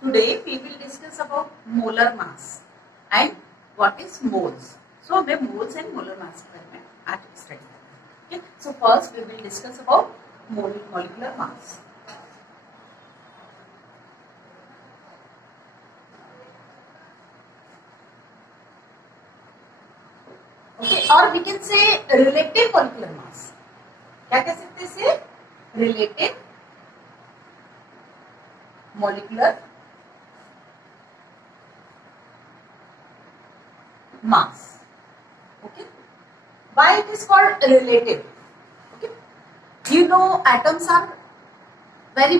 Today we will discuss about molar mass and what is moles. So हमें moles and molar mass के बारे में आज study करना है. So first we will discuss about molecular mass. Okay, or we can say relative molecular mass. क्या कह सकते हैं इसे? Relative molecular mass. Okay, why it is called relative? Okay, you know atoms are very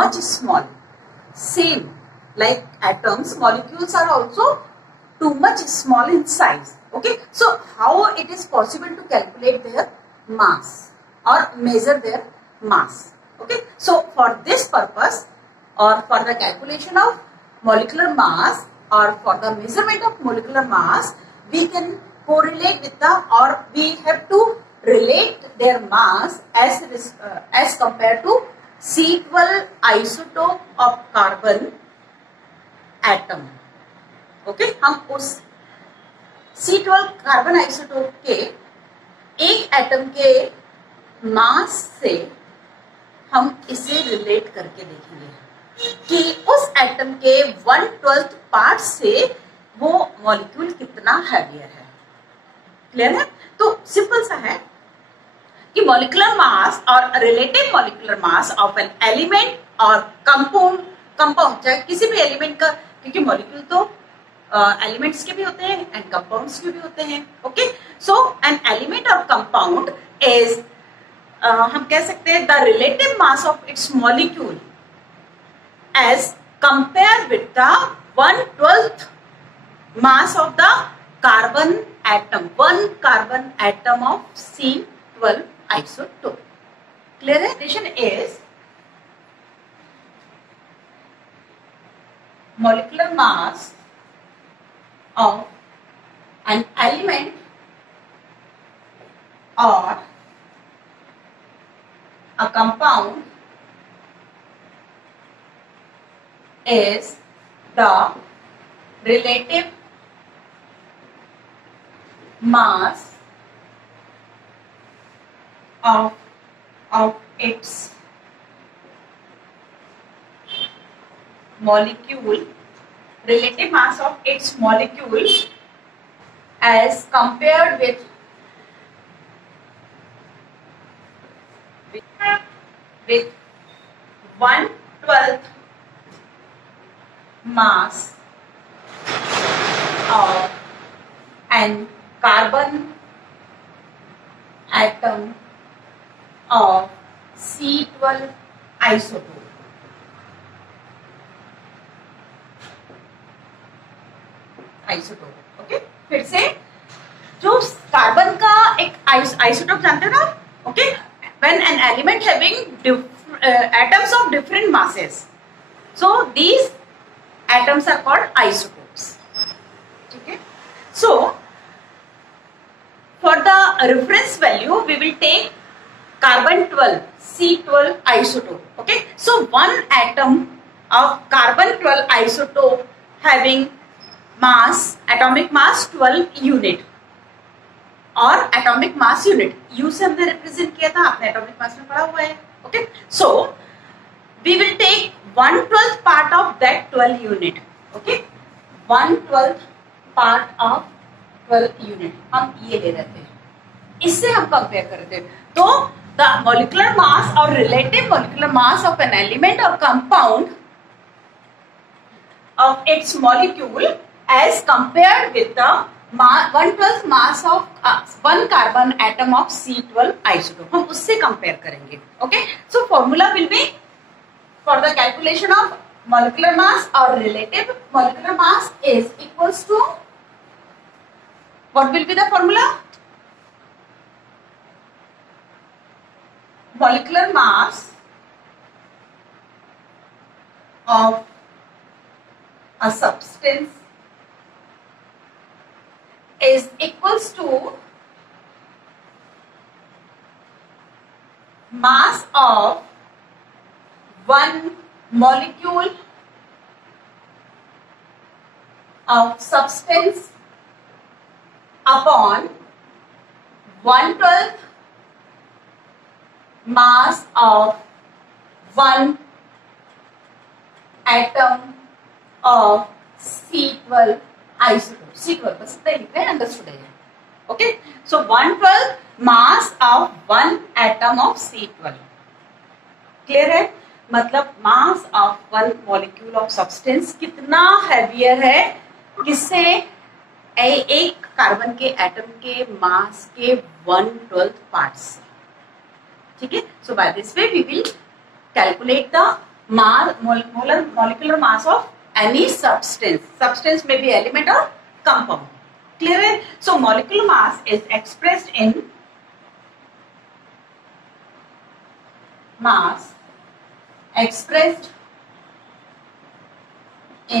much small. Same like atoms, molecules are also too much small in size. Okay, so how it is possible to calculate their mass or measure their mass? Okay, so for this purpose or for the calculation of molecular mass or for the measurement of molecular mass, we can correlate with the or we have to relate their mass as compared to C12 isotope of carbon atom. Okay, हम उस C12 carbon isotope के एक atom के मास से हम इसे relate करके देखेंगे कि उस एटम के 1/12 पार्ट से वो मॉलिक्यूल कितना हैवियर है. क्लियर है? तो सिंपल सा है कि मॉलिक्यूलर मास और relative molecular mass of N element और कंपाउंड चाहे किसी भी एलिमेंट का, क्योंकि मॉलिक्यूल तो एलिमेंट्स के भी होते हैं एंड कंपाउंड्स के भी होते हैं. ओके, सो एन एलिमेंट और कंपाउंड इज हम कह सकते हैं the relative mass of its molecule as compare with the 1/12 mass of the carbon atom, one carbon atom of C12 isotope. Clear है? Definition is molecular mass of an element or a compound is the relative mass of its molecule, relative mass of its molecule as compared with 1/12 mass of an carbon atom of C12 isotope. Okay, फिर से जो carbon का एक isotope जानते हो ना. Okay, when an element having atoms of different masses, so these atoms are called isotopes. ठीक है, so for the reference value we will take carbon 12 C12 isotope. Okay, so one atom of carbon 12 isotope having mass, atomic mass 12 unit और atomic mass unit, U से हमने represent किया था, आपने atomic mass में पढ़ा हुआ है. Okay, so we will take 1/12 part of that 12 unit. Okay, 1/12 part of 12 unit हम ये ले रहे थे, इससे हम कंपेयर कर रहे थे. तो the molecular mass or relative molecular mass of an element or compound of its molecule as compared with the 1/12 mass of one carbon atom of C12 isotope, हम उससे कंपेयर करेंगे. Okay, so formula will be for the calculation of molecular mass or relative molecular mass is equals to, what will be the formula? Molecular mass of a substance is equals to mass of one molecule of substance upon 1/12 mass of one atom of C12 isotope. C12 बस इतना लिख रहे हैं, understood है. Okay, so 1/12 mass of one atom of C12. Clear है? मतलब mass of one molecule of substance कितना heavier है किससे? एक कार्बन के एटम के मास के 1/12 पार्ट से. ठीक है, so by this way we will calculate the molecular mass of any substance. Substance may be element or compound. Clear है? So molecular mass is expressed in mass expressed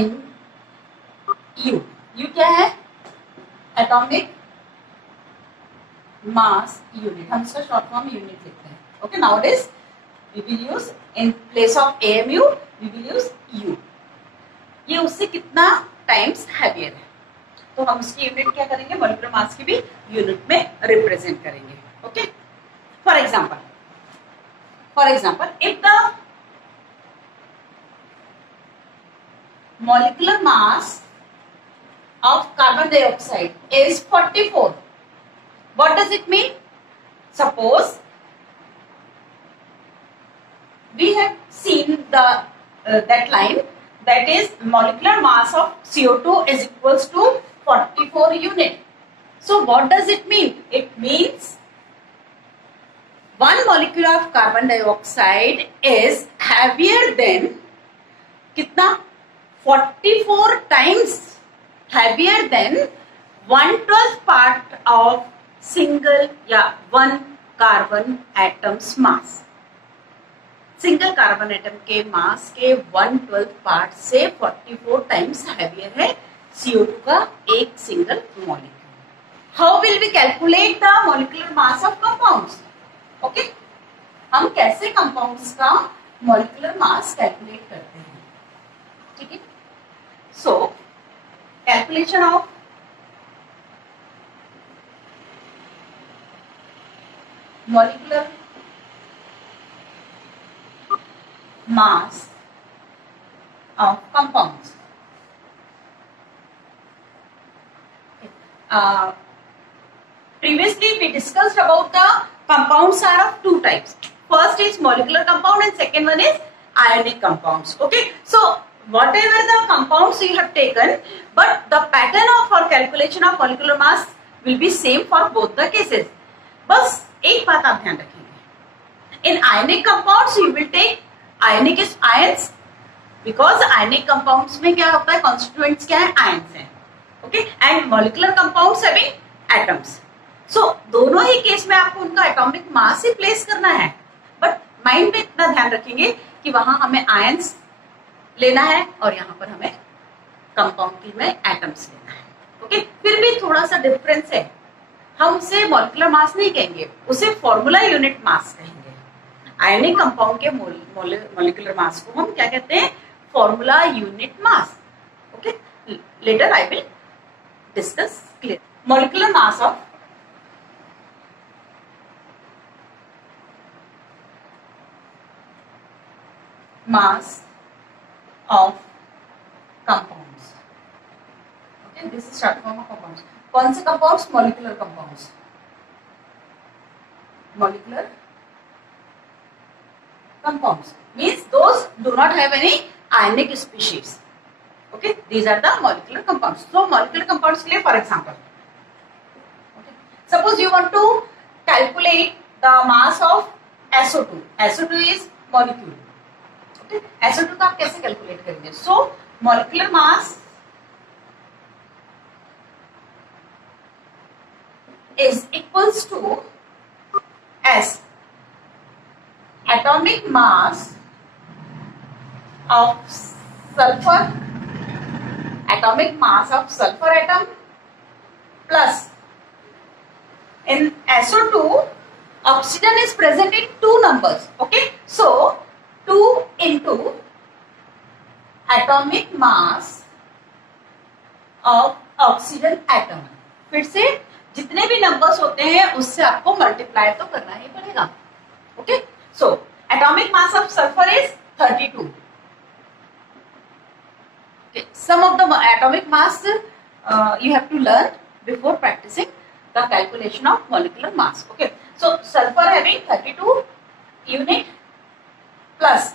in U. U क्या है? Atomic mass unit. हम इसका short form unit लिखते हैं. Okay, nowadays we will use in place of AMU we will use U. ये उससे कितना टाइम्स हैवियर है, तो हम उसकी यूनिट क्या करेंगे? मॉलिक्यूलर मास की भी यूनिट में रिप्रेजेंट करेंगे. Okay, for example if the molecular mass of carbon dioxide is 44, what does it mean? Suppose we have seen the that line, that is molecular mass of CO2 is equals to 44 unit. So what does it mean? It means one molecule of carbon dioxide is heavier than कितना? 44 times heavier than 1/12 part of single या one carbon atom's mass. Single carbon atom के मास के 1/12 part से 44 times heavier है CO2 का एक single molecule. How will we calculate the molecular mass of compounds? Okay, हम कैसे कंपाउंड्स का मॉलिक्यूलर मास कैलकुलेट करते हैं? ठीक है, so calculation of molecular mass of compounds. Previously we discussed about the compounds are of two types. First is molecular compound and second one is ionic compounds. Okay, so whatever the compounds you have taken, but the pattern of our calculation of molecular mass will be same for both the cases. बस एक बात आप ध्यान रखेंगे, in ionic compounds you will take ionic is ions, because ionic compounds में क्या होता है? कॉन्स्टिट्यूएंट्स क्या है? आयंस है. Okay, and molecular compounds having atoms. So दोनों ही केस में आपको उनका एटॉमिक मास ही प्लेस करना है, बट माइंड में इतना ध्यान रखेंगे कि वहां हमें आयंस लेना है और यहाँ पर हमें कंपाउंड में एटम्स लेना है. ओके, फिर भी थोड़ा सा डिफरेंस है. हम उसे मॉलिक्यूलर मास नहीं कहेंगे, उसे फॉर्मूला यूनिट मास कहेंगे. आयनिक कंपाउंड के मॉलिक्यूलर मास को हम क्या कहते हैं? Formula unit mass. Okay, later I will discuss clear. Molecular mass of compounds. Okay, this is short form of compounds. कौन से compounds? Molecular compounds. Molecular compounds means those do not have any ionic species. Okay, these are the molecular compounds. So molecular compounds के लिए for example, okay, suppose you want to calculate the mass of SO2. SO2 is molecule. Okay, SO2 का आप कैसे calculate करेंगे? So molecular mass is equals to S, atomic mass of sulfur, atomic mass of sulfur atom plus in SO2 oxygen is present in two numbers. Okay, so 2 into atomic mass of oxygen atom. फिर से जितने भी numbers होते हैं उससे आपको multiply तो करना ही पड़ेगा। Okay, so atomic mass of sulphur is 32। Okay, some of the atomic mass you have to learn before practicing the calculation of molecular mass. Okay, so sulfur having 32 unit plus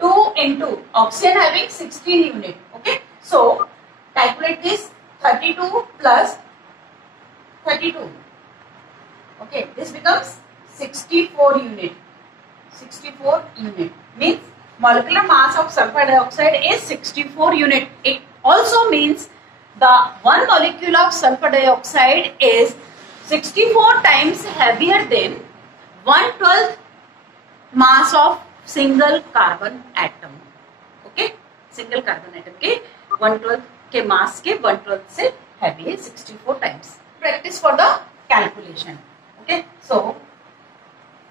2 into oxygen having 16 unit. Okay, so calculate this 32 plus 32. Okay, this becomes 64 unit. 64 unit means molecular mass of sulfur dioxide is 64 unit. It also means the one molecule of sulfur dioxide is 64 times heavier than 1/12 mass of single carbon atom. Okay, single carbon atom के 1/12 के mass के 1/12 से heavy है 64 times. Practice for the calculation. Okay, so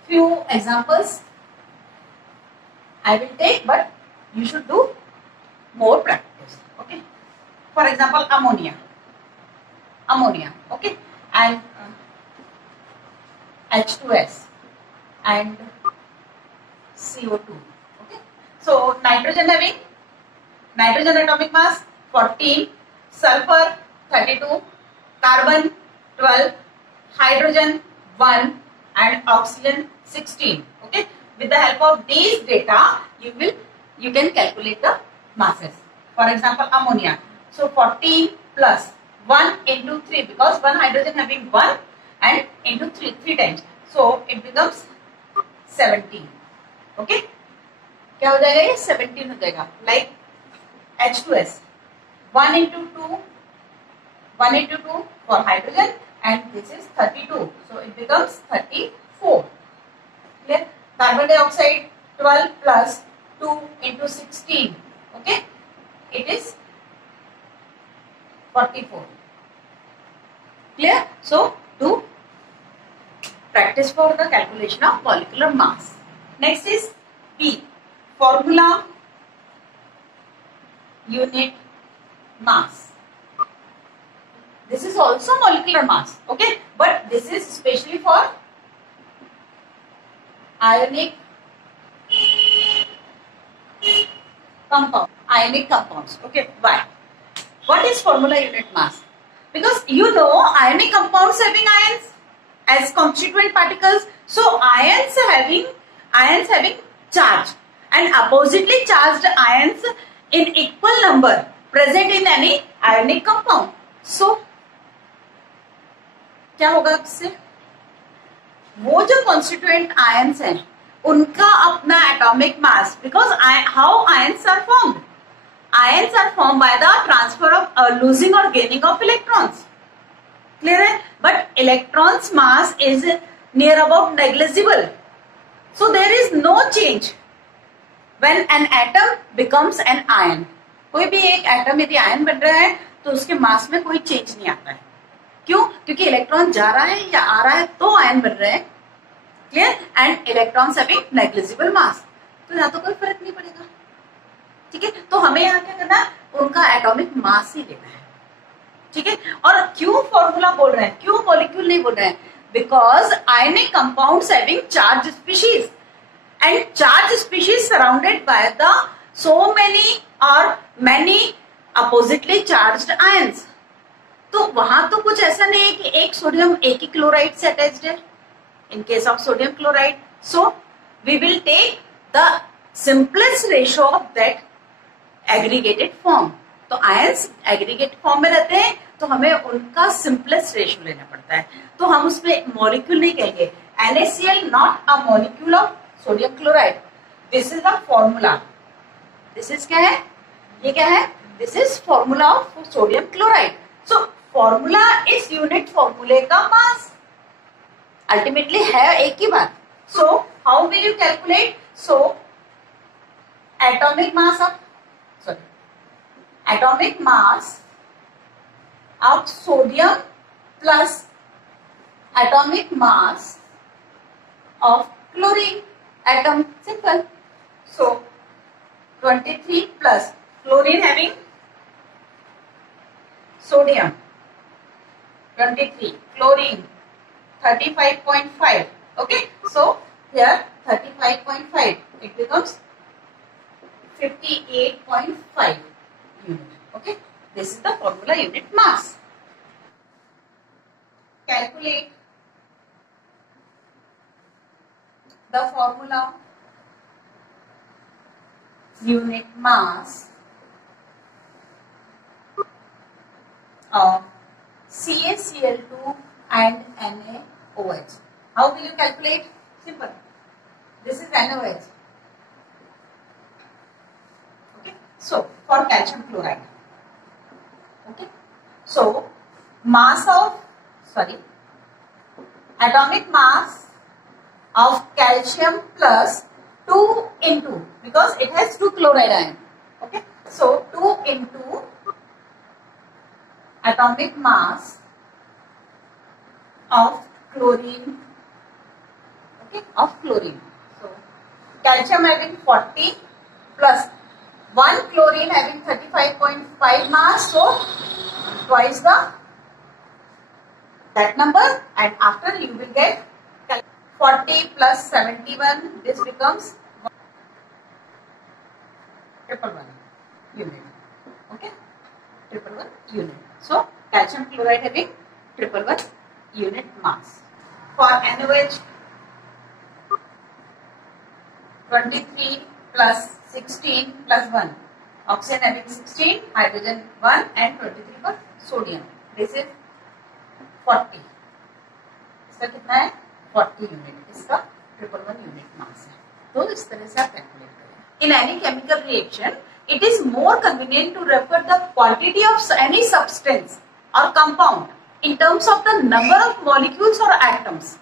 few examples I will take, but you should do more practice. Okay, for example, ammonia, okay, and H2S and CO2. Okay, so nitrogen having nitrogen atomic mass 14, sulfur 32, carbon 12, hydrogen 1 and oxygen 16. Okay, with the help of these data you can calculate the masses. For example, ammonia, so 14 plus 1 into 3 because one hydrogen having 1 and into 3 times, so it becomes 17. Okay, क्या हो जाएगा ये 17 हो जाएगा. Like H2S 1 into 2 for hydrogen and this is 32, so it becomes 34. Clear? Carbon dioxide 12 plus 2 into 16. Okay, it is 44. Clear? So do practice for the calculation of molecular mass. Next is P, formula unit mass. This is also molecular mass. Okay, but this is especially for ionic compounds. Okay, why? What is formula unit mass? Because you know ionic compounds having ions as constituent particles, so ions having charge and oppositely charged ions in equal number present in any ionic compound. So क्या होगा इससे? वो जो constituent ions हैं उनका अपना atomic mass, because how ions are form by the transfer of losing और gaining of electrons. Clear है? But electrons mass is near about negligible, so there is no change when an atom becomes an ion. कोई भी एक atom यदि ion बन रहा है तो उसके मास में कोई चेंज नहीं आता है. क्यों? क्योंकि इलेक्ट्रॉन जा रहा है या आ रहा है तो आयन बन रहे हैं. Clear? And electrons having negligible mass, तो यहाँ तो कोई फर्क नहीं पड़ेगा. ठीक है, तो हमें यहाँ क्या करना है? उनका एटॉमिक मास ही लेना है. ठीक है, और क्यों फॉर्मूला बोल रहे हैं, क्यों मॉलिक्यूल नहीं बोल रहे हैं? Because ionic compounds having charge species and charge species surrounded by the so many oppositely charged ions. तो वहां तो कुछ ऐसा नहीं है कि एक सोडियम एक ही क्लोराइड से अटैच्ड है. In case of sodium chloride, so we will take the simplest ratio of that aggregated form. तो आयंस एग्रीगेट फॉर्म में रहते हैं तो हमें उनका सिंपलेस्ट रेशियो लेना पड़ता है. तो हम उसमें मॉलिक्यूल नहीं कहेंगे. NaCl not a molecule of sodium chloride. This is the formula. This is क्या है? ये क्या है? This is formula of sodium chloride. So formula इस यूनिट फॉर्मूले का मास अल्टीमेटली है एक ही बात. So how will you calculate? So atomic mass of sodium plus atomic mass of chlorine atom. Simple. So 23 plus chlorine having sodium 23, chlorine 35.5. Okay, so here 35.5, it becomes 58.5 unit. Okay, this is the formula unit mass. Calculate the formula unit mass of CaCl2 and NaOH. How will you calculate? Simple. This is NaOH. Okay. So for calcium chloride. Okay. So atomic mass of calcium plus 2 into, because it has 2 chloride ion. Okay. So 2 into atomic mass of chlorine. Okay, of chlorine. So calcium having 40 plus 1 chlorine having 35.5 mass, so twice that number, and after you will get 40 plus 71, this becomes 111 unit. Okay, 111 unit. So calcium chloride having 111 unit mass. For NaOH, 23 plus 16 plus 1. Oxygen having 16, hydrogen 1 and 23 for sodium. This is 40. इसका कितना है? 40 unit. इसका 111 unit mass है. तो इस तरह से आप कैलकुलेट करें. In any chemical reaction, it is more convenient to refer the quantity of any substance or compound in terms of the number of molecules or atoms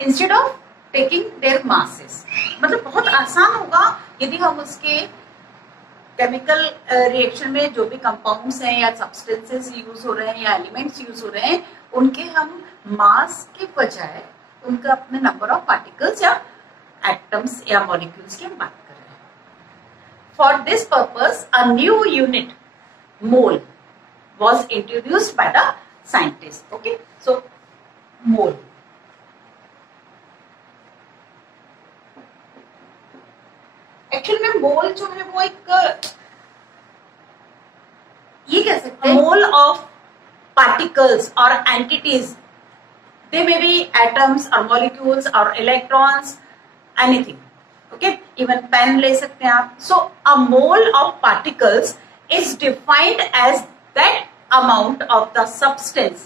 instead of taking their masses. मतलब बहुत आसान होगा यदि हम उसके chemical reaction में जो भी कंपाउंड्स हैं या सब्सटेंसेस यूज हो रहे हैं या एलिमेंट्स यूज हो रहे हैं, उनके हम मास के बजाय उनका अपने नंबर ऑफ पार्टिकल्स या एटम्स या मॉलिक्यूल्स की हम बात कर रहे हैं. For this purpose a new unit mole was introduced by the scientists. Okay, so mole. Actual में मोल जो है वो एक ये कह सकते हैं मोल ऑफ पार्टिकल्स और entities. They may be atoms और मॉलिक्यूल्स और electrons, anything. Okay, even pen ले सकते हैं आप. So a mole of particles is defined as that amount of the substance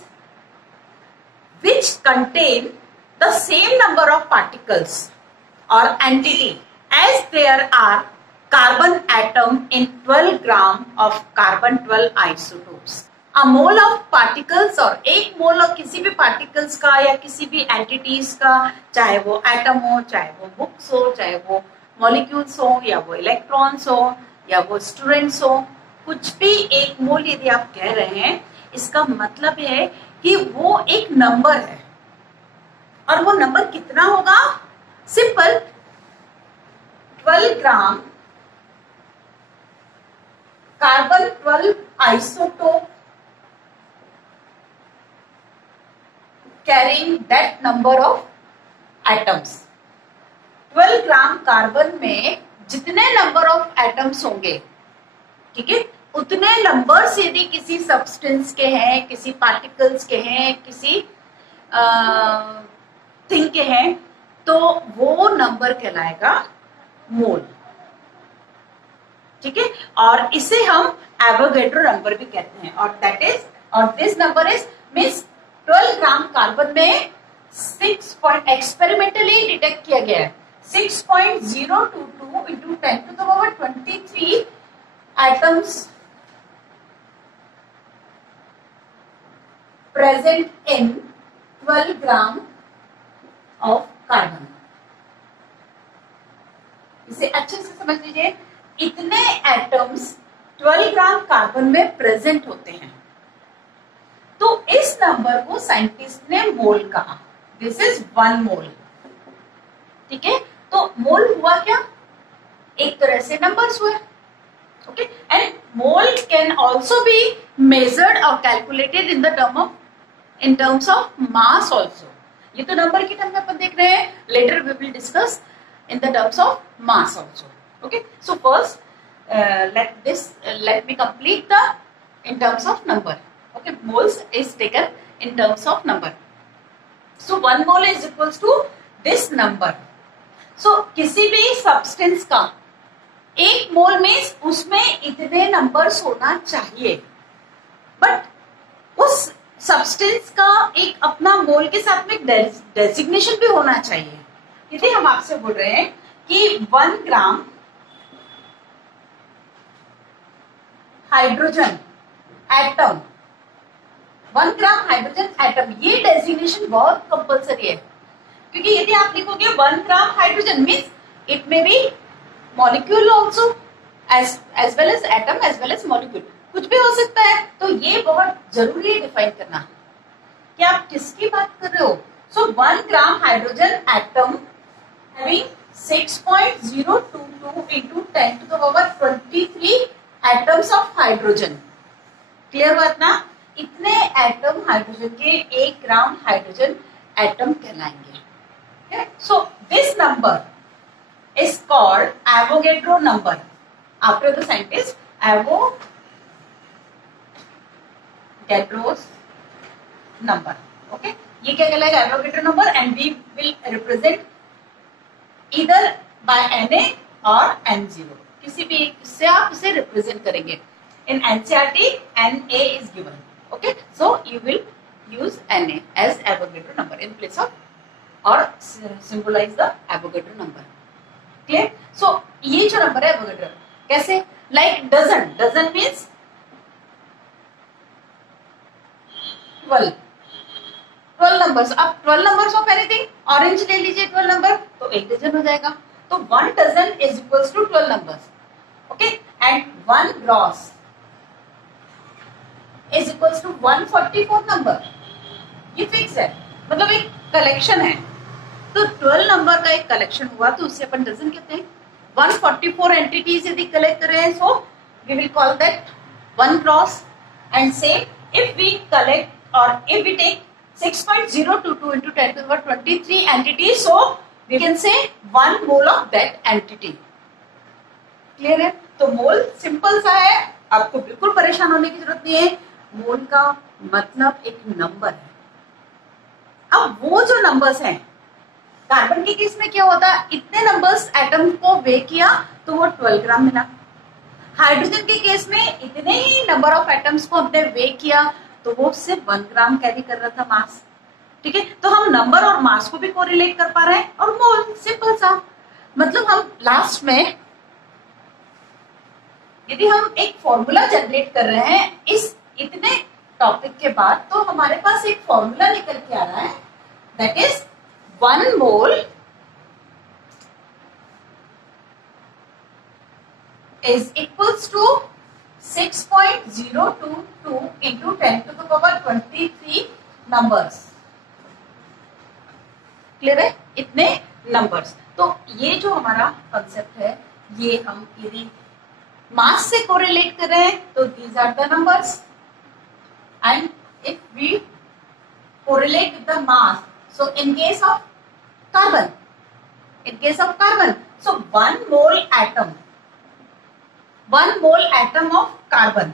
which contain the same number of particles or entity as there are carbon atom in 12 gram of carbon 12 isotopes. A mole of particles और एक मोल और किसी भी particles का या किसी भी entities का, चाहे वो atom हो, चाहे वो books हो, चाहे वो molecules हो, या वो electrons हो, या वो students हो, कुछ भी एक मोल यदि आप कह रहे हैं, इसका मतलब है कि वो एक नंबर है. और वो नंबर कितना होगा? Simple, 12 gram carbon 12 isotope carrying that number of atoms. 12 gram carbon में जितने नंबर ऑफ एटम्स होंगे, ठीक है, उतने नंबर्स यदि किसी सब्सटेंस के हैं, किसी पार्टिकल्स के हैं, किसी थिंग के हैं, तो वो नंबर कहलाएगा मोल. ठीक है, और इसे हम एवोगैड्रो नंबर भी कहते हैं. और दैट इज, और this number is means 12 gram carbon में 6 एक्सपेरिमेंटली डिटेक्ट किया गया है 6.022 into 10⁻23 atoms present in 12 gram of carbon. इसे अच्छे से समझ लीजिए, इतने एटम्स 12 ग्राम कार्बन में प्रेजेंट होते हैं. तो इस नंबर को साइंटिस्ट ने मोल कहा. दिस इज 1 मोल. ठीक है, तो मोल हुआ क्या? एक तरह से नंबर्स हुए. Okay, and mole can also be measured or calculated in the terms of mass also. ये तो नंबर की टर्म में अपन देख रहे हैं. Later we will discuss in the terms of mass also. Okay. So first let me complete the in terms of number. Okay. Moles is taken in terms of number. So 1 mole is equals to this number. So किसी भी substance का एक मोल में उसमें इतने numbers होना चाहिए, but उस सब्सटेंस का एक अपना मोल के साथ में डेजिग्नेशन भी होना चाहिए. यदि हम आपसे बोल रहे हैं कि 1 gram hydrogen atom, 1 gram hydrogen atom, ये डेजिग्नेशन बहुत कंपल्सरी है. क्योंकि यदि आप लिखोगे 1 ग्राम हाइड्रोजन मीन्स इट में be molecule also as well as atom as well as molecule, कुछ भी हो सकता है. तो ये बहुत जरूरी है डिफाइन करना कि आप किसकी बात कर रहे हो. सो 1 gram hydrogen atom having 6.022 into 10 to the power 23 atoms of hydrogen. Clear बात ना. इतने एटम हाइड्रोजन के 1 ग्राम हाइड्रोजन एटम कहलाएंगे. So this number is called Avogadro number after the scientist Avogadro's number. Okay, ये क्या कहलाएगा? Avogadro number, and we will represent either by Na or N0. किसी भी एक से आप इसे represent करेंगे. In NCERT Na is given. Okay, so you will use Na as Avogadro number in place of or symbolize the Avogadro number. Clear. So ये जो number है एवोगैड्रो कैसे, like dozen. Dozen means 12 numbers. अब 12 numbers of anything, orange ले लीजिए 12 number तो 1 dozen हो जाएगा. तो 1 dozen is equals to 12 numbers. Okay, and 1 gross is equals to 144 number. ये फिक्स है, मतलब एक कलेक्शन है. तो 12 नंबर का एक कलेक्शन हुआ तो उसे अपन डजन कहते हैं. 144 एंटिटीज यदि कलेक्ट कर रहे हैं so we will call that 1 cross. And same if we collect और if we take 6.022 into 10 to the power 23 entities, so we can say 1 mole of that entity. Clear है. तो मोल simple सा है, आपको बिल्कुल परेशान होने की जरूरत नहीं है. मोल का मतलब एक नंबर है. अब वो जो नंबर्स हैं, कार्बन के केस में क्या होता है, इतने नंबर्स एटम को वे किया तो वो 12 ग्राम मिला. हाइड्रोजन के केस में इतने ही नंबर ऑफ एटम्स को हमने वे किया तो वो सिर्फ 1 ग्राम कैरी कर रहा था मास. ठीक है, तो हम नंबर और मास को भी कोरिलेट कर पा रहे हैं. और मोल सिंपल सा, मतलब हम लास्ट में यदि हम एक फॉर्मूला जनरेट कर रहे हैं इस इतने टॉपिक के बाद, तो हमारे पास एक फॉर्मूला निकल के आ रहा है, that is 1 mole is equals to 6.022 into 10 to the power 23 numbers. Clear है, इतने नंबर्स. तो ये जो हमारा कंसेप्ट है, ये हम यदि मास से कोरिलेट कर रहे हैं तो these are the numbers. And if we correlate with the mass, so in case of carbon, so 1 mole atom of carbon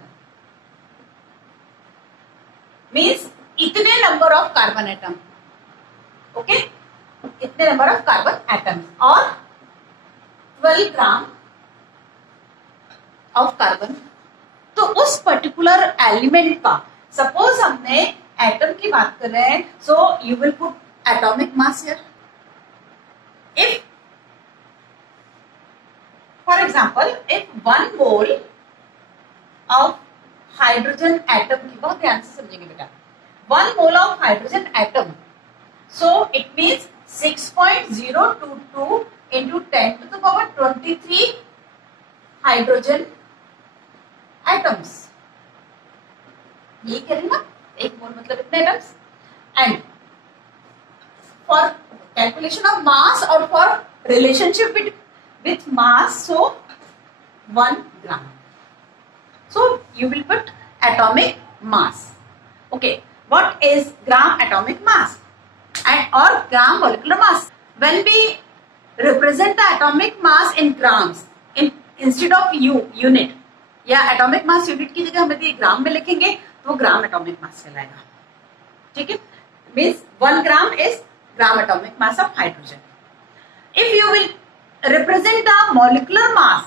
means इतने number of carbon atom. Okay, इतने number of carbon atoms और 12 ग्राम of carbon. तो उस particular element का, suppose हमने atom की बात कर रहे हैं, so you will put atomic mass here. If for example if 1 mole of hydrogen atom की, बहुत ध्यान से समझेंगे बेटा, 1 mole of hydrogen atom, so it means 6.022 into 10 to the power 23 hydrogen atoms. यही कह रहे ना, एक मोल मतलब इतने atoms. And for calculation of mass और for relationship with mass, so 1 gram. you will put atomic mass. Okay, what is gram atomic mass and or gram molecular mass? When we represent the atomic mass in grams instead of unit, या atomic mass unit की जगह हम यदि ग्राम में लिखेंगे तो वो ग्राम atomic mass कहलाएगा. ठीक है, means 1 gram is gram atomic mass of hydrogen. If you will represent the molecular mass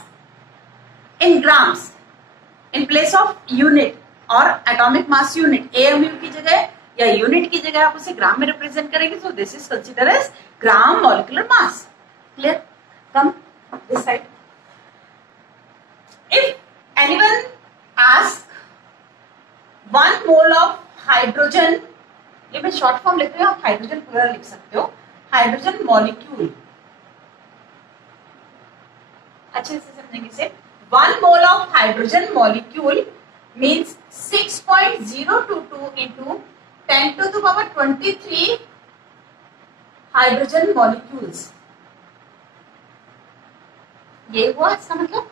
in grams in place of unit और atomic mass unit, AMU की जगह या unit की जगह आप उसे ग्राम में represent करेंगे, so this is considered as gram molecular mass. Clear? Come this side. If anyone asks 1 mole of hydrogen, ये मैं शॉर्ट फॉर्म लिख रही हूँ, आप हाइड्रोजन पूरा लिख सकते हो, हाइड्रोजन मॉलिक्यूल, अच्छे से समझेंगे इसे. 1 mole of hydrogen molecule means 6.022 into 10 to the power 23 hydrogen molecules. ये हुआ इसका मतलब,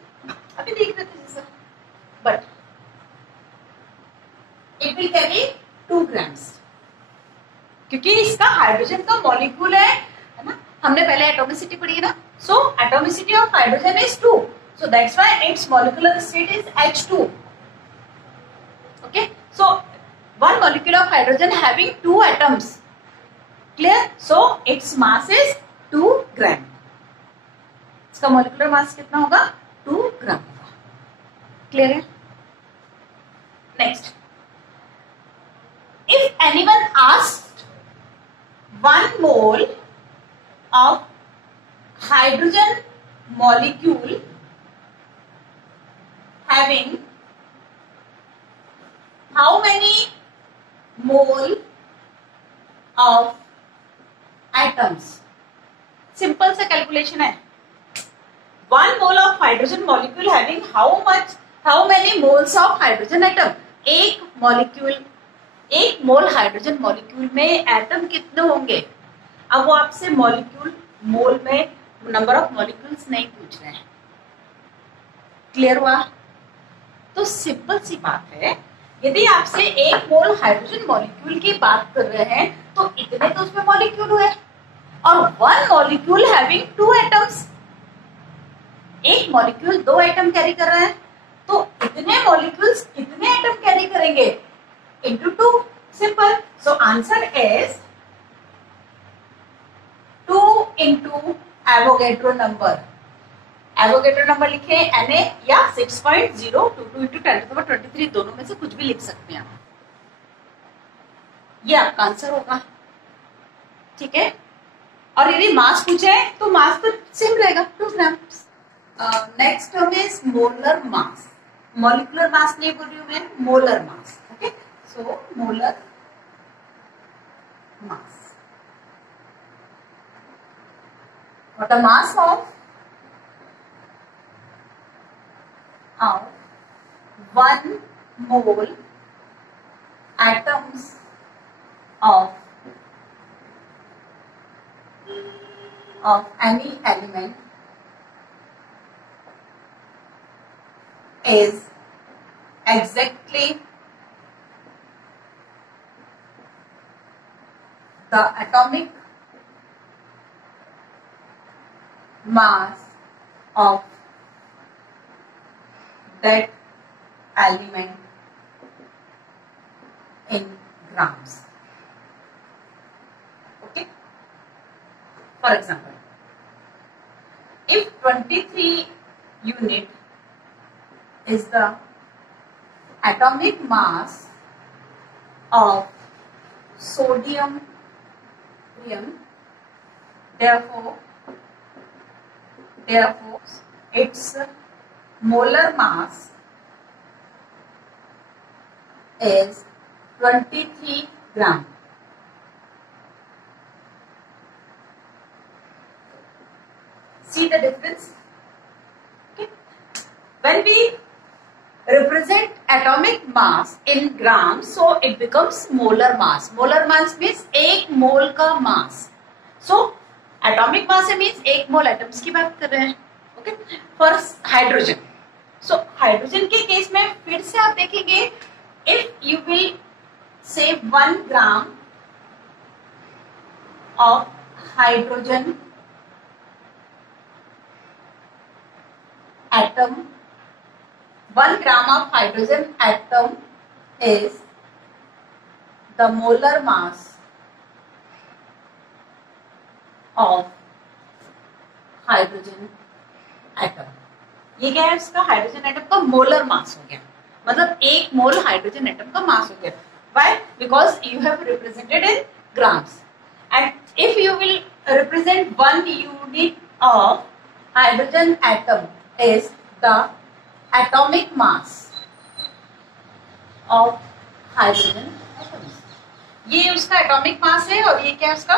अभी देख रहे थे जैसा, but it will carry 2 grams, क्योंकि इसका हाइड्रोजन का मॉलिक्यूल है ना. हमने पहले एटॉमिसिटी पढ़ी है ना. So atomicity of hydrogen is 2, so that's why its molecular state is H2. Okay, so 1 molecule of hydrogen having 2 atoms. Clear? So its mass is 2 gram. इसका molecular mass कितना होगा? 2 gram होगा. Clear है? Next, if anyone asked 1 mole of hydrogen molecule having how many mole of atoms? Simple सा calculation है. 1 mole of hydrogen molecule having how many moles of hydrogen atom? एक मोल hydrogen molecule में atom कितने होंगे? अब वो आपसे मॉलिक्यूल मोल में नंबर ऑफ मॉलिक्यूल्स नहीं पूछ रहे हैं. क्लियर हुआ? तो सिंपल सी बात है, यदि आपसे 1 मोल हाइड्रोजन मॉलिक्यूल की बात कर रहे हैं तो इतने तो उसमें मॉलिक्यूल हुए, और 1 मॉलिक्यूल हैविंग 2 एटम्स, एक मॉलिक्यूल 2 एटम कैरी कर रहा है, तो इतने मॉलिक्यूल्स कितने एटम कैरी करेंगे? into 2. Simple. So answer is 2 into Avogadro number. Avogadro number लिखे Na या 6.022 into 10 to the power 23, दोनों में से कुछ भी लिख सकते हैं आप. ये आपका आंसर होगा. ठीक है, और यदि मास पूछे तो मास तो सेम रहेगा, 2 grams. Next term is molar mass. Molecular mass नहीं बोल रही हूं मैं, molar mass. Okay, so molar mass. What the mass of 1 mole atoms of any element is exactly the atomic mass of that element in grams. Okay, for example, if 23 unit is the atomic mass of sodium, therefore its molar mass is 23 gram. See the difference? Okay. When we represent atomic mass in grams, so it becomes molar mass. Molar mass means एक मोल का mass. So atomic mass means एक मोल atoms की बात कर रहे हैं. Okay, for hydrogen. So hydrogen के case में फिर से आप देखेंगे, if you will say 1 gram of hydrogen atom, 1 gram of hydrogen atom is the molar mass of hydrogen atom. ये क्या है इसका? हाइड्रोजन एटम का मोलर मास हो गया, मतलब 1 मोल हाइड्रोजन एटम का मास हो गया. Why? Because you have represented in grams, and if you will represent 1 unit of hydrogen atom is the atomic mass of hydrogen atoms. ये उसका एटॉमिक मास है और ये क्या है? उसका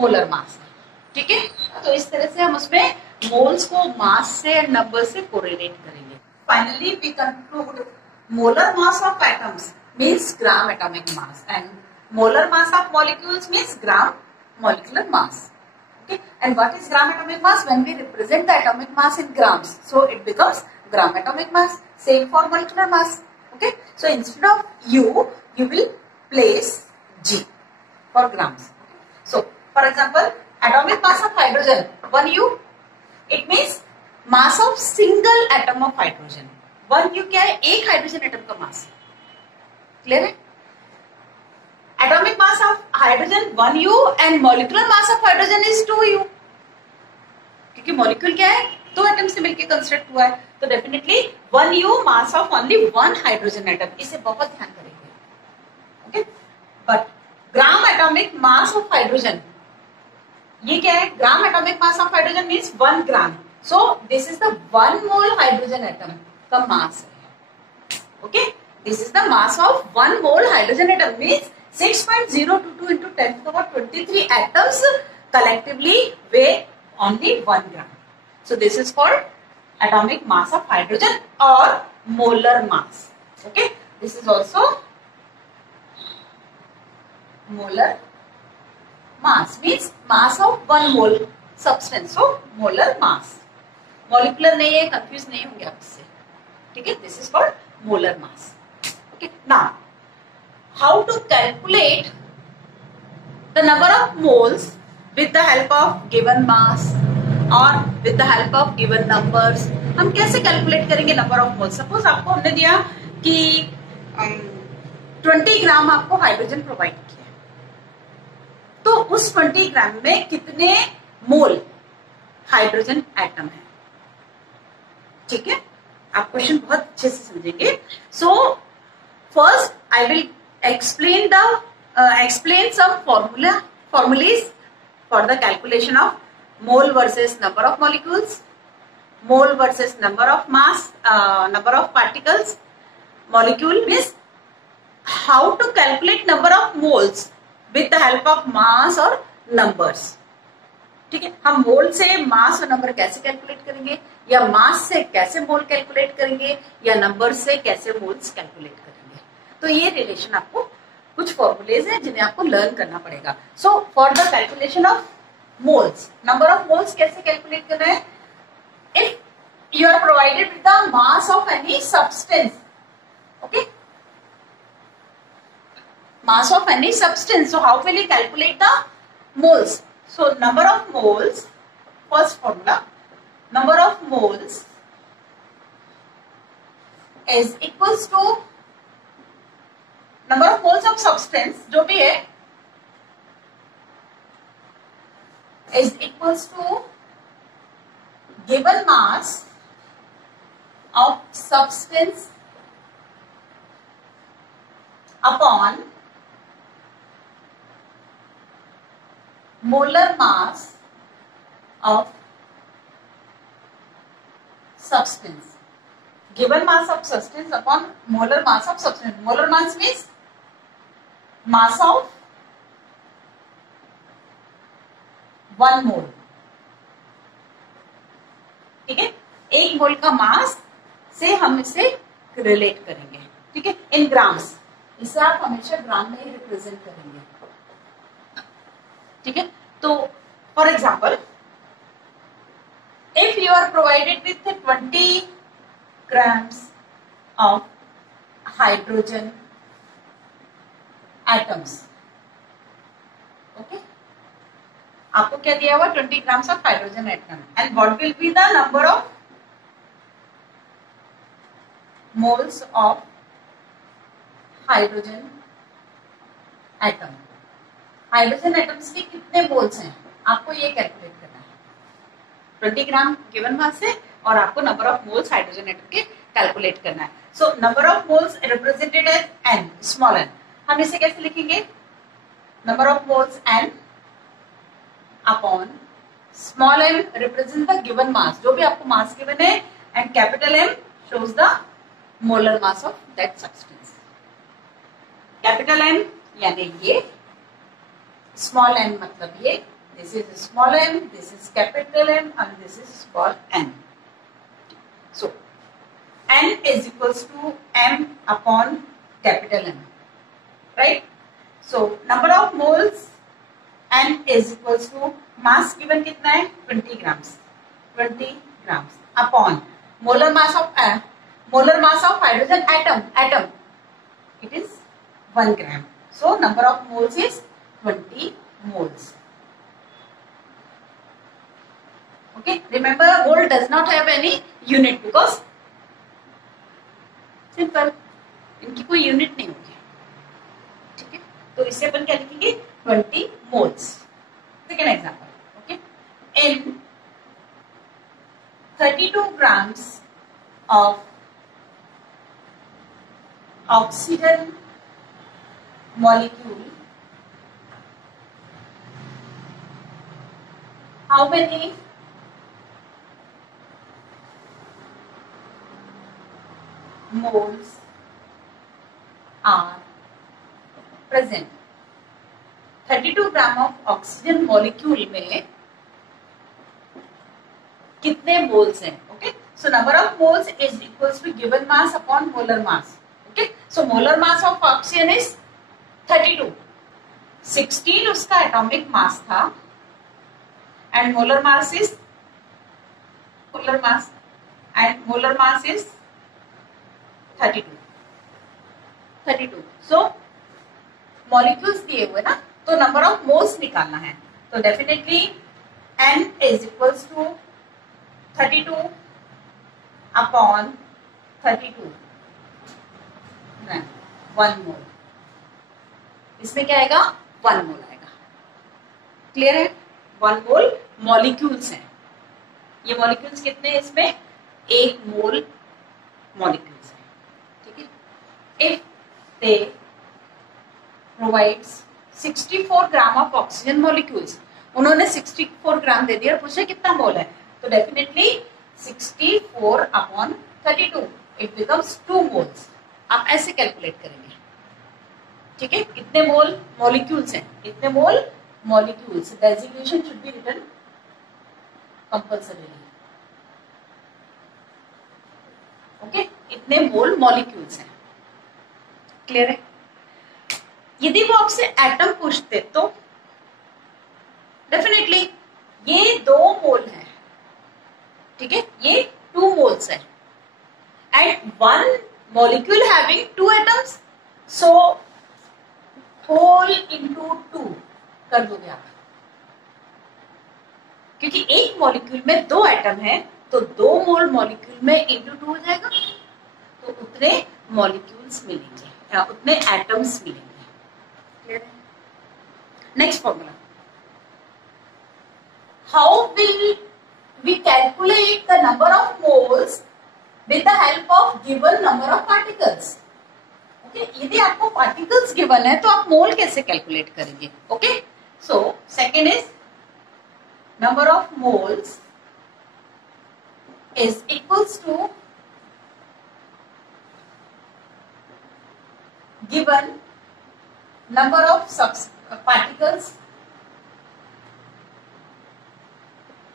मोलर मास है. ठीक है, तो इस तरह से हम उसमें मोल्स को मास से नंबर से कोरिलेट करेंगे. Finally we conclude molar mass of atoms means gram atomic mass and molar mass of molecules means gram molecular mass. Okay, and what is gram atomic mass? When we represent the atomic mass in grams, so it becomes gram atomic mass. Same for molecular mass. Okay, so instead of U, you will place G for grams. Okay? So, for example, atomic mass of hydrogen 1 U. It means mass of single atom of hydrogen. 1 U क्या है? एक hydrogen atom का मास है. Clear है? Atomic mass of hydrogen 1 U and molecular mass of hydrogen is 2 U. क्योंकि molecule क्या है? 2 atom से मिलकर कंस्ट्रक्ट हुआ है, तो definitely 1 U mass of only 1 hydrogen atom. इसे बहुत ध्यान करेंगे. Okay, but gram atomic mass of hydrogen, ये क्या है? ग्राम atomic mass of hydrogen means 1 gram. So this is the 1 mole hydrogen atom का मास है. Okay, this is the mass of 1 mole hydrogen atom means 6.022 into 10 to the power 23 atoms collectively weigh only 1 gram. So this is called atomic mass of hydrogen or molar mass. Okay, this is also molar mass means mass of 1 mole substance. So molar mass. Molecular नहीं है, confuse नहीं होंगे आप इससे. ठीक है, this is called molar mass. Okay, now how to calculate the number of moles with the help of given mass or with the help of given numbers. हम कैसे कैलकुलेट करेंगे नंबर ऑफ मोल्स? सपोज आपको हमने दिया कि 20 ग्राम आपको hydrogen provide किया, तो उस 20 ग्राम में कितने मोल हाइड्रोजन एटम है? ठीक है, आप क्वेश्चन बहुत अच्छे से समझेंगे. So first I will explain some formulas for the calculation of mole versus number of molecules, mole versus number of mass, number of particles. Molecule means how to calculate number of moles with the help of mass or numbers. ठीक है, हम मोल से मास और number कैसे calculate करेंगे, या मास से कैसे मोल कैलकुलेट करेंगे, या नंबर से कैसे मोल्स कैलकुलेट करेंगे. तो ये रिलेशन आपको कुछ फॉर्मूलेज हैं जिन्हें आपको लर्न करना पड़ेगा. So for the calculation of moles, number of moles कैसे कैलकुलेट करना है? If you are provided with the mass of any substance, okay, mass of any substance, so how will you calculate the moles? So number of moles, first formula, number of moles is equals to number of moles of substance जो भी है is equals to given mass of substance upon molar mass of substance. Given mass of substance upon molar mass of substance. Molar mass means mass of 1 मोल. ठीक है, 1 मोल का मास से हम इसे relate करेंगे. ठीक है, इन ग्राम्स. इसे आप हमेशा ग्राम में ही रिप्रेजेंट करेंगे. ठीक है, तो for example if you are provided with 20 grams of hydrogen atoms. Okay, आपको क्या दिया हुआ? 20 grams of hydrogen atom. And what will be the number of moles of hydrogen atom. Hydrogen atoms के कितने मोल्स हैं आपको ये कैलकुलेट करना है. 20 ग्राम गिवन मास है और आपको number of moles hydrogen atom के कैलकुलेट करना है. So number of moles represented as N, small N. हम इसे कैसे लिखेंगे? Number of moles N upon small M represent the given mass, जो भी आपको मास गिवन है, and capital M shows the molar mass of that substance. Capital M यानी ये, स्मॉल एम मतलब ये. This is small M, this is capital M and this is small N. So N is equals to M upon capital M, right? So number of moles N is equals to mass given कितना है? 20 grams. 20 grams upon molar mass of hydrogen atom it is 1 gram. So number of moles is 20 moles. Okay, remember mole does not have any unit because simple, इनकी कोई unit नहीं होगी. ठीक है, तो इससे अपन क्या लिखेंगे? 20 moles. Second example. Okay, in 32 grams of oxygen molecule, how many moles are present? 32 gram of oxygen molecule में कितने मोल्स हैं? Okay, so number of moles is equals to given mass upon molar mass. Okay, so molar mass of oxygen is 32. 16 उसका atomic mass था and molar mass is molar mass is 32. So molecules दिए हुए ना, तो number of moles निकालना है. तो definitely n is equals to 32 upon 32, 1 mole. इसमें क्या आएगा? 1 मोल आएगा. क्लियर है? 1 मोल मॉलिक्यूल्स हैं. ये मॉलिक्यूल्स कितने हैं? इसमें 1 मोल मॉलिक्यूल्स हैं. ठीक है, if they provides 64 gram of oxygen molecules, उन्होंने 64 ग्राम दे दिया, पूछे कितना मोल है, तो definitely 64 upon 32 it becomes 2 moles. आप ऐसे कैलकुलेट करेंगे. ठीक है, कितने मोल मॉलिक्यूल्स हैं? इतने mole molecules. Designation should be written compulsorily. Okay, इतने मोल मॉलिक्यूल्स हैं. क्लियर है? यदि वो आपसे एटम पूछते तो डेफिनेटली ये 2 मोल है. ठीक है, ये 2 मोल्स है and 1 molecule having 2 atoms, so whole into 2 कर दोगे आप, क्योंकि एक मॉलिक्यूल में 2 एटम है तो 2 मोल मॉलिक्यूल में इंटू 2 हो जाएगा, तो उतने मॉलिक्यूल्स मिलेंगे या उतने एटम्स मिलेंगे. Next formula, how will we calculate the number of moles with the help of given number of particles. Okay, यदि आपको particles given है तो आप मोल कैसे कैलकुलेट करेंगे? Okay, so second is number of moles is equals to given number of particles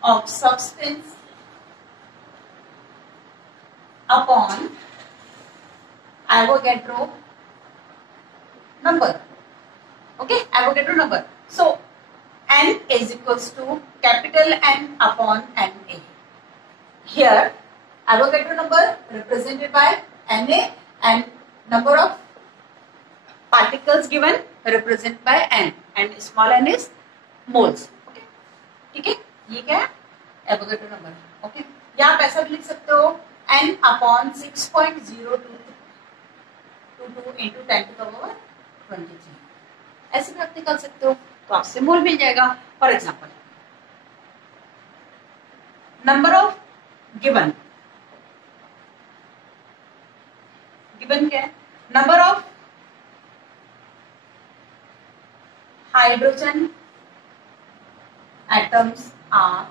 of substance upon Avogadro number. Okay, Avogadro number. So n is equals to capital N upon Na. Here Avogadro number represented by Na and number of particles given represent by n and small n is moles. Okay, ठीक है, ये क्या है, Avogadro number. Okay, या आप ऐसा भी लिख सकते हो n अपॉन 6.0222 इंटू 10⁻23. ऐसे भी आप निकाल सकते हो, तो आपसे मोल मिल जाएगा. For example, number of given क्या है, number of hydrogen atoms are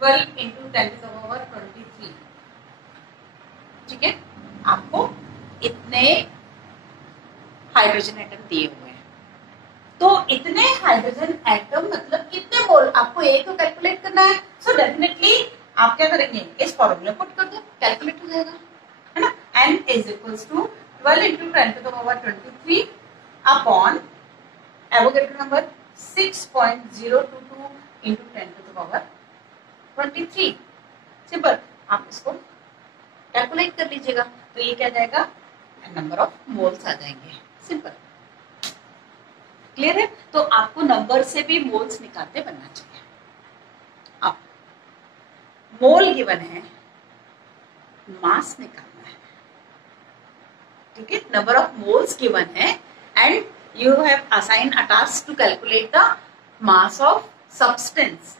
12 into 10⁻23. ठीक है, आपको इतने हाइड्रोजन एटम दिए हुए हैं, तो इतने हाइड्रोजन एटम मतलब कितने मोल, आपको एक तो कैलकुलेट करना है. सो डेफिनेटली आप क्या करेंगे, इस फॉर्मूले पुट कर दो, कैलकुलेट हो जाएगा, है ना. n is equals to 12 into 10⁻23 upon Avogadro number 6.022 into 10⁻23. Simple, आप इसको कैलकुलेट कर लीजिएगा, तो ये क्या जाएगा, नंबर ऑफ मोल्स आ जाएंगे. सिंपल, क्लियर है. तो आपको नंबर से भी मोल्स निकालते बनना चाहिए. अब मोल गिवन है, मास निकालना है. ठीक है, नंबर ऑफ मोल्स गिवन है and you have assign a task to calculate the mass of substance.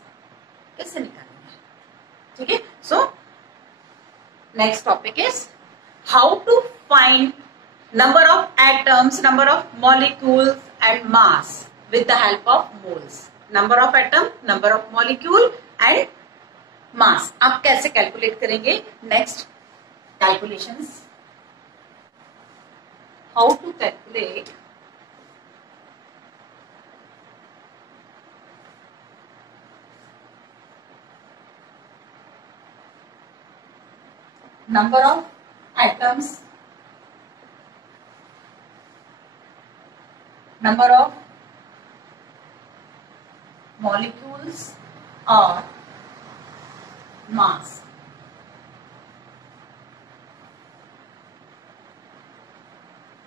कैसे निकालेंगे, ठीक है. So next topic is how to find number of atoms, number of molecules and mass with the help of moles. Number of atom, number of molecule and mass. आप कैसे calculate करेंगे, next calculations, how to calculate number of atoms, number of molecules or mass.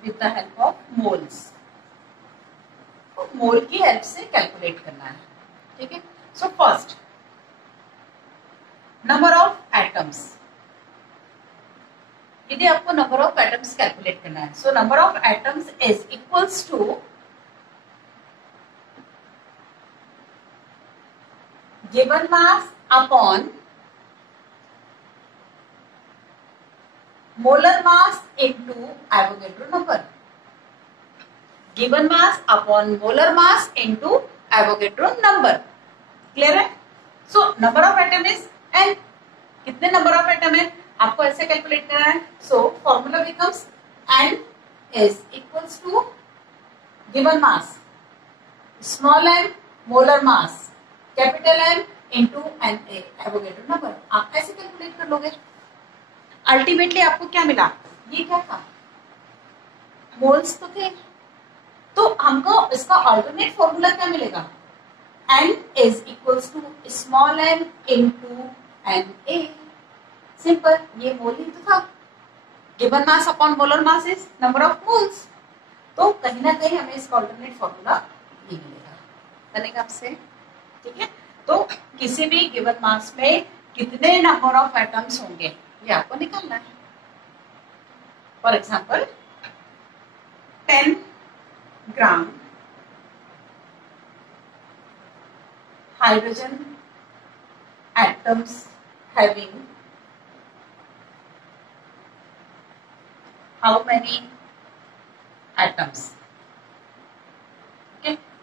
With the help of moles. तो मोल की help से calculate करना है. ठीक है, so first number of atoms. यदि आपको नंबर ऑफ एटम्स कैलकुलेट करना है, so number of atoms is equals to given mass upon molar mass into Avogadro number. Given mass upon molar mass into Avogadro number. Clear है. So number of atom is n. कितने number of atom है आपको ऐसे calculate करना है. So formula becomes n is equals to given mass small m molar mass capital M into N Avogadro number. आप ऐसे calculate कर लोगे. अल्टीमेटली आपको क्या मिला, ये क्या था, मोल्स तो थे, तो हमको इसका अल्टरनेट फॉर्मूला क्या मिलेगा, n is equals to small m into N A. Simple, ये मोल ही तो था. Given mass upon molar mass is number of moles. तो कहीं ना कहीं हमें इसका अल्टरनेट फॉर्मूला ये मिलेगा. बनेगा आपसे. ठीक है, तो किसी भी गिवन मास में कितने नंबर ऑफ एटम्स होंगे ये आपको निकालना है. For example 10 gram hydrogen atoms having how many atoms.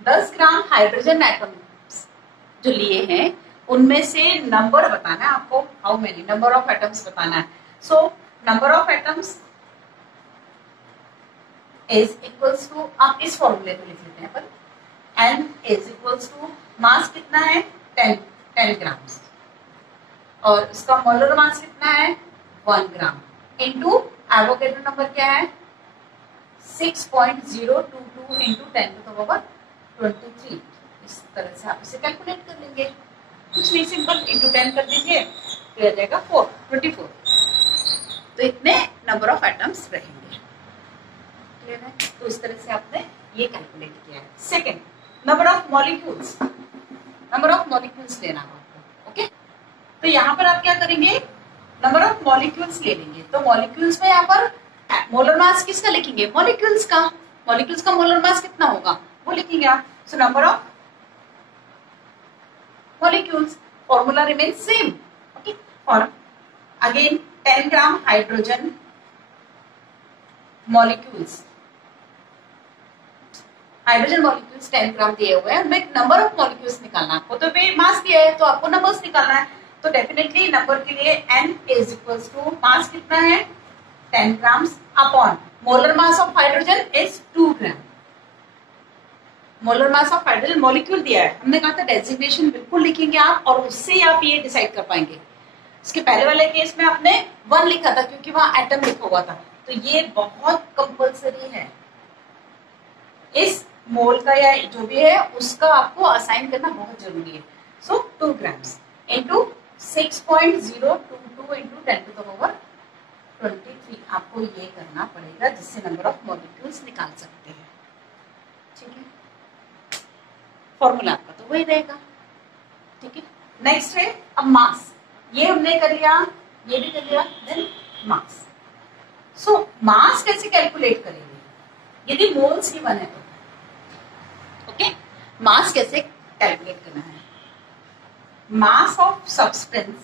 10 gram hydrogen atoms जो लिए हैं उनमें से नंबर बताना है आपको, how many, number of atoms बताना है. So number of atoms is equals to, आप इस फॉर्मूले को लिख लेते हैं पर n is equals to mass कितना है 10 ग्राम और इसका मोलर मास कितना है 1 ग्राम इंटू एवोगैड्रो नंबर क्या है 6.022 इंटू 10⁻23. इस तरह से आप इसे कैलकुलेट कर लेंगे. कुछ नहीं, सिंपल इंटू 10 कर दीजिए तो आ जाएगा 24. तो इतने नंबर ऑफ एटम्स रहेंगे। क्लियर है? तो इस तरह से आपने ये कैलकुलेट किया है। Second, number of molecules, number of molecules लेना है आपको। ओके, तो यहाँ पर आप क्या करेंगे, नंबर ऑफ मॉलिक्यूल्स ले लेंगे। तो मॉलिक्यूल्स में यहाँ पर मोलर मास किसका लिखेंगे, मॉलिक्यूल्स का। मॉलिक्यूल्स का मोलर मास कितना होगा वो लिखेंगे आप। सो number of molecules, formula remains same. Okay, for again 10 gram hydrogen molecules, hydrogen molecules 10 ग्राम दिए हुए हैं, हमें नंबर ऑफ मॉलिक्यूल्स निकालना है आपको। तो मास दिया है तो आपको नंबर्स निकालना है। तो डेफिनेटली नंबर के लिए n is equals to mass कितना है 10 grams upon molar mass of hydrogen is 2 gram. Molar mass of hydrogen molecule दिया है, हमने कहा था डेजिग्नेशन बिल्कुल लिखेंगे आप, और उससे ही आप ये डिसाइड कर पाएंगे। इसके पहले वाले केस में आपने 1 लिखा था क्योंकि वहां एटम लिखा हुआ था, तो ये बहुत कंपल्सरी है। इस मोल का या जो भी है उसका आपको असाइन करना बहुत जरूरी है। सो 2 ग्राम्स इंटू 6.022 इंटू 10⁻23 आपको ये करना पड़ेगा, जिससे नंबर ऑफ मॉलिक्यूल्स निकाल सकते हैं। ठीक है, फॉर्मूला आपका तो वही रहेगा। ठीक है, नेक्स्ट है अब मास। ये हमने कर लिया, ये भी कर लिया, देन मास। सो मास कैसे कैलकुलेट करेंगे यदि मोल्स की वन है तो। ओके, मास कैसे कैलकुलेट करना है, mass of substance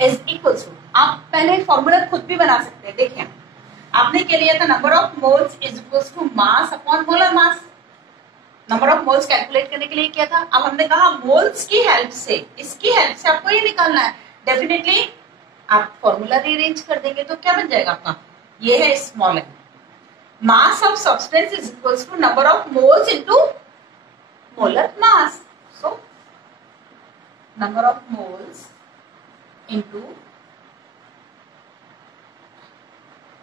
is equal to, आप पहले फॉर्मूला खुद भी बना सकते हैं। देखिए आपने क्या लिया था, number of moles is equal to mass upon molar mass. Number of moles calculate करने के लिए क्या था, अब हमने कहा मोल्स की हेल्प से, इसकी हेल्प से आपको ये निकालना है। डेफिनेटली आप फॉर्मूला रीअरेंज कर देंगे तो क्या बन जाएगा आपका, ये है small N, mass of substance is equal to number of moles into molar mass. So number of moles into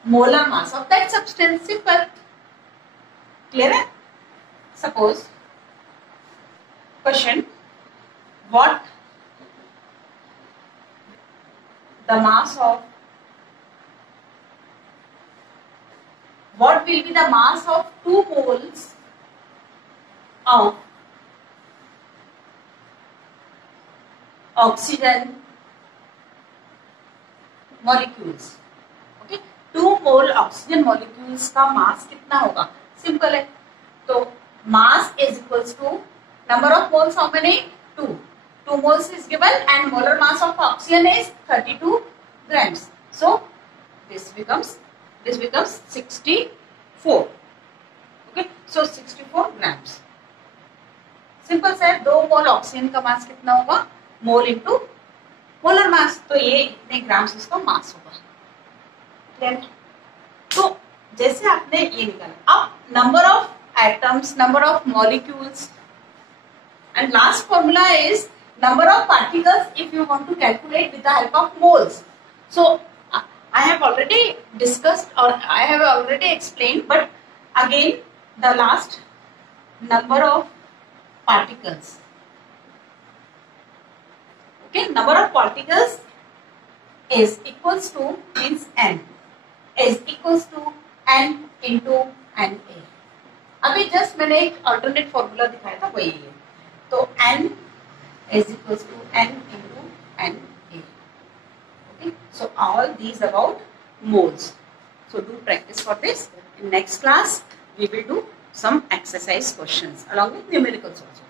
molar mass of that substance, simple. Clear है? Suppose question, what the mass of, what will be the mass of 2 moles of oxygen molecules? 2 mole oxygen molecules का mass कितना होगा, simple है। तो mass is equals to number of moles, how many 2 moles is given and molar mass of oxygen is 32 grams. So this becomes 64। Okay, so 64 grams. Simple से 2 mole oxygen का mass कितना होगा, mole into molar mass, तो ये इतने grams इसका मास होगा। तो जैसे आपने ये निकाला, अब number of atoms, number of molecules, and last formula is number of particles if you want to calculate with the help of moles. So I have already discussed और I have already explain, but again the last number of particles. Okay, number of particles is equals to means n is equals to n into Na। अभी just मैंने एक alternate formula दिखाया था, वही है। तो n is equals to n into Na। Okay, so all these about moles. So do practice for this. In next class we will do some exercise questions along with numericals also.